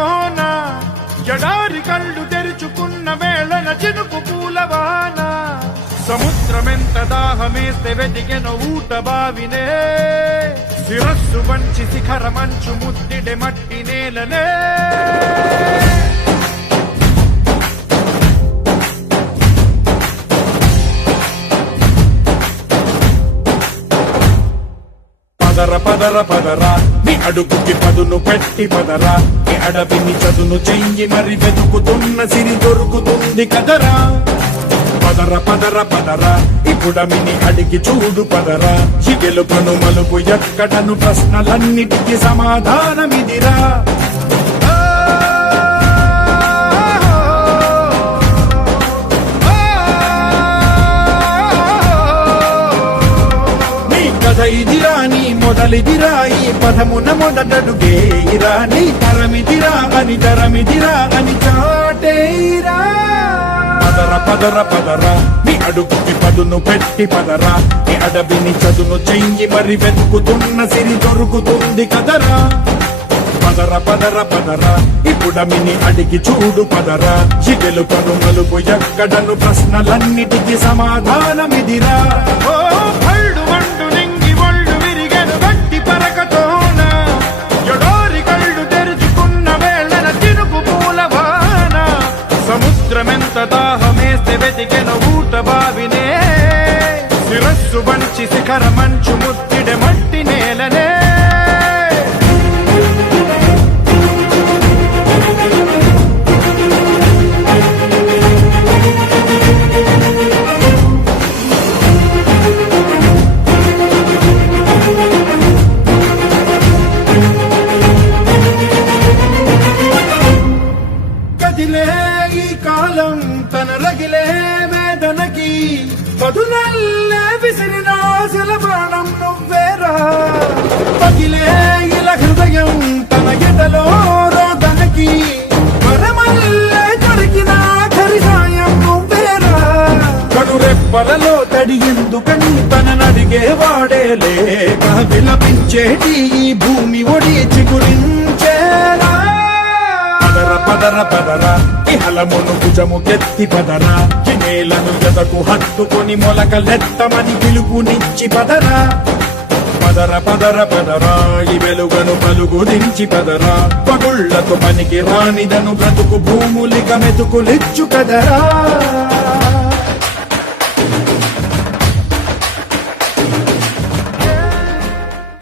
పరకతోన జడారి కళ్ళు తెరుచుకున్న వేళన చినుకు పూలవాన సముద్రమెంత దాహమేస్తే వెతికెను ఊట బావినే శిరస్సు వంచి శిఖర మంచు ముద్దిడే మట్టి నేలనే పదర పదర పదరా నీ అడుగుకి పదును పెట్టి పదరా నీ అడవిని చదును చెయ్యి మరి వెతుకుతున్న సిరి దొరుకుతుంది కదరా పదర పదర పదరా ఇప్పుడమిని అడిగి చూడు పదరా ఈ గెలుపను మలుపు ఎక్కడను ప్రశ్నలన్నిటికీ సమాధానమిదిరా ఇదిరా నీ మొదలిదిరా ఈ పదమున మొదటడుగేయిరా నీ తరమిదిరా అని చాటేరా పదర పదర పదరా నీ అడుగుకి పదును పెట్టి పదరా నీ అడవిని చదును చెయ్యి మరి వెతుకుతున్న సిరి దొరుకుతుంది కదరా పదర పదర పదరా ఇప్పుడమిని అడిగి చూడు పదరా ఈ గెలుపను మలుపు ఎక్కడను ప్రశ్నలన్నిటికీ సమాధానమిదిరా ఓ భళ్ళు వండు నింగి ఒళ్ళు విరిగెను గట్టి పరకతోన జడోరి కళ్ళు తెరుచుకున్న వేళన చినుకు పూలవాన సముద్రమెంత దాహమేస్తే వెతికెను ఊట బావినే శిరస్సు వంచి శిఖర మంచు ముద్దిడే మట్టి నేలనే ఈ కాలం తన రగిలే వేదనకి పదునల్లే విసిరిన ఆశల ప్రాణం నువ్వేరా పగిలే ఇలా హృదయం తన ఎడలో రోదనకి మరమల్లే దొరికిన ఆఖరి సాయం నువ్వేరా కడురెప్పలలో తడి ఎందుకని తననడిగే వాడే లేక విలపించేటి ఈ భూమి ఒడి చిగురించేరా పదర పదర పదరా ఇహలమును భుజము కెత్తి పదరా ఈ నేలను ఎదకు హత్తుకొని మొలకలెత్తమని పిలుపునిచ్చి పదరా పదర పదర పదరా ఈ వెలుగను పలుగు దించి పదరా పగుళ్లతో పనికి రానిదను బ్రతుకు భూములిక మెతుకులిచ్చు కదరా